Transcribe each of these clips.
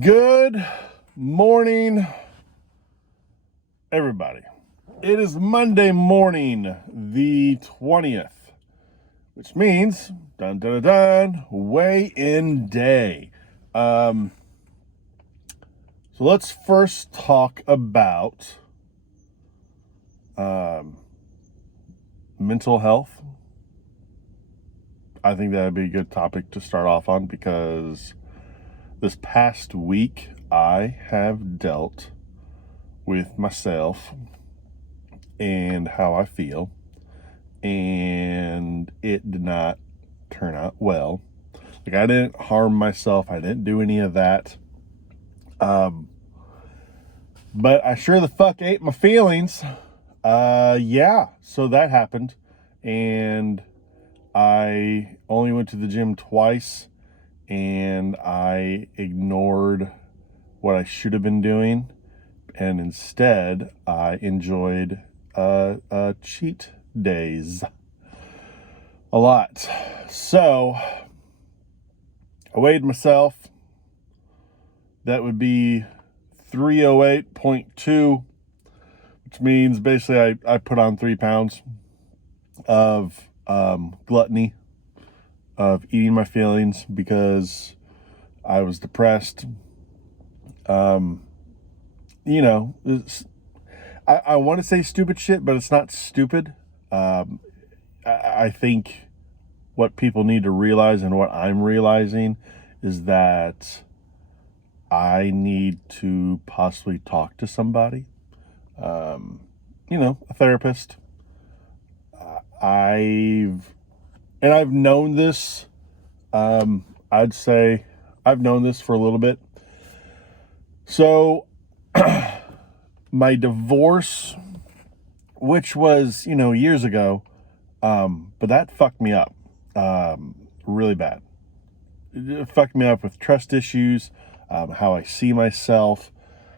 Good morning, everybody. It is Monday morning, the 20th, which means, dun dun dun, dun weigh-in day. So let's first talk about mental health. I think that would be a good topic to start off on because this past week I have dealt with myself and how I feel, and it did not turn out well. Like, I didn't harm myself, I didn't do any of that, but I sure the fuck ate my feelings. So that happened, and I only went to the gym twice, and I ignored what I should have been doing, and instead I enjoyed cheat days a lot. So I weighed myself. That would be 308.2, which means basically I put on 3 pounds of gluttony, of eating my feelings because I was depressed. I want to say stupid shit, but it's not stupid. I think what people need to realize, and what I'm realizing, is that I need to possibly talk to somebody, a therapist. I've known this. I'd say I've known this for a little bit. So my divorce, which was, years ago, but that fucked me up really bad. It fucked me up with trust issues, how I see myself,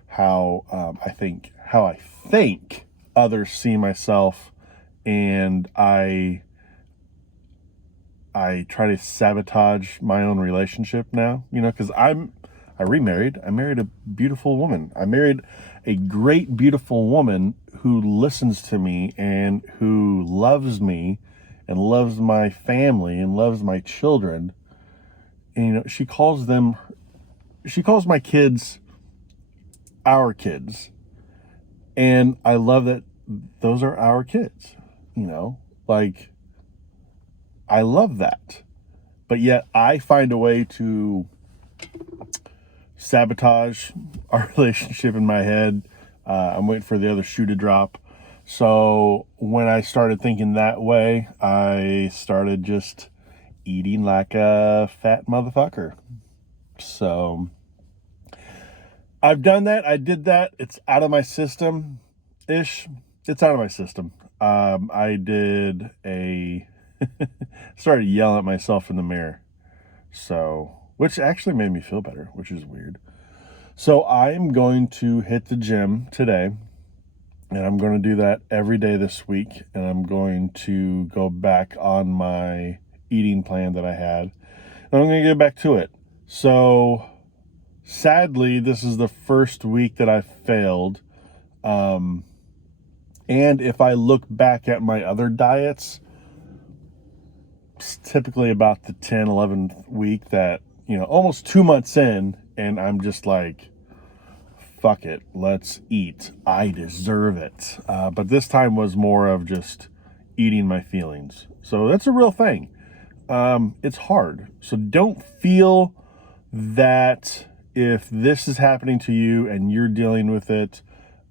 how I think others see myself, and I try to sabotage my own relationship now, because I remarried. I married a beautiful woman. I married a great, beautiful woman who listens to me and who loves me and loves my family and loves my children. And, she calls my kids our kids. And I love that those are our kids, like, I love that. But yet I find a way to sabotage our relationship in my head. I'm waiting for the other shoe to drop. So when I started thinking that way, I started just eating like a fat motherfucker. So I've done that. I did that. It's out of my system ish. It's out of my system. I did started yelling at myself in the mirror. So, which actually made me feel better, which is weird. So I'm going to hit the gym today, and I'm going to do that every day this week, and I'm going to go back on my eating plan that I had, and I'm going to get back to it. So sadly, this is the first week that I failed. And if I look back at my other diets, it's typically about the 10, 11th week that, almost 2 months in, and I'm just like, fuck it, let's eat. I deserve it. But this time was more of just eating my feelings. So that's a real thing. It's hard. So don't feel that if this is happening to you and you're dealing with it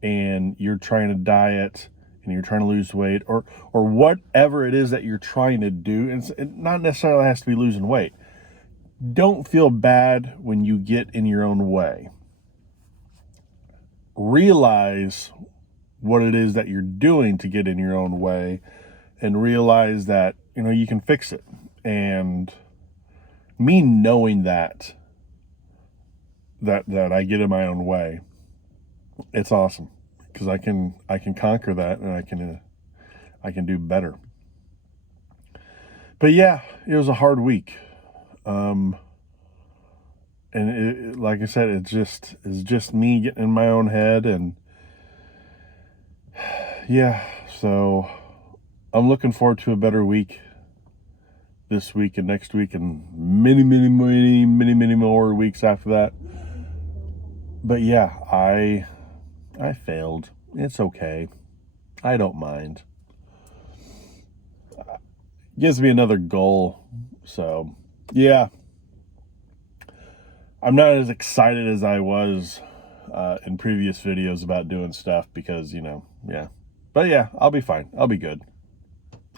and you're trying to diet and you're trying to lose weight, or whatever it is that you're trying to do, and it not necessarily has to be losing weight. Don't feel bad when you get in your own way. Realize what it is that you're doing to get in your own way, and realize that, you can fix it. And me knowing that I get in my own way, it's awesome, because I can conquer that, and I can do better. But yeah, it was a hard week. and like I said, it's just me getting in my own head, and yeah, so I'm looking forward to a better week this week and next week and many more weeks after that. But yeah, I failed. It's okay. I don't mind. Gives me another goal. So, yeah. I'm not as excited as I was in previous videos about doing stuff because, yeah. But yeah, I'll be fine. I'll be good.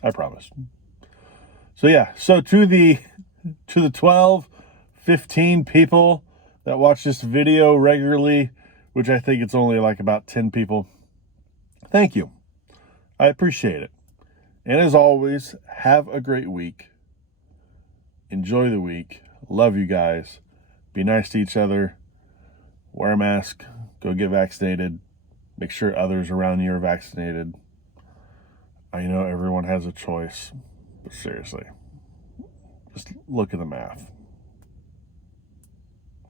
I promise. So yeah, so to the 12, 15 people that watch this video regularly, which I think it's only like about 10 people, thank you. I appreciate it. And as always, have a great week. Enjoy the week. Love you guys. Be nice to each other. Wear a mask. Go get vaccinated. Make sure others around you are vaccinated. I know everyone has a choice, but seriously, just look at the math.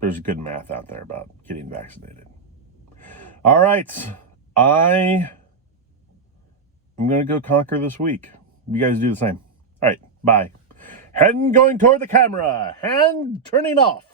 There's good math out there about getting vaccinated. All right. I am going to go conquer this week. You guys do the same. All right. Bye. Hand going toward the camera. Hand turning off.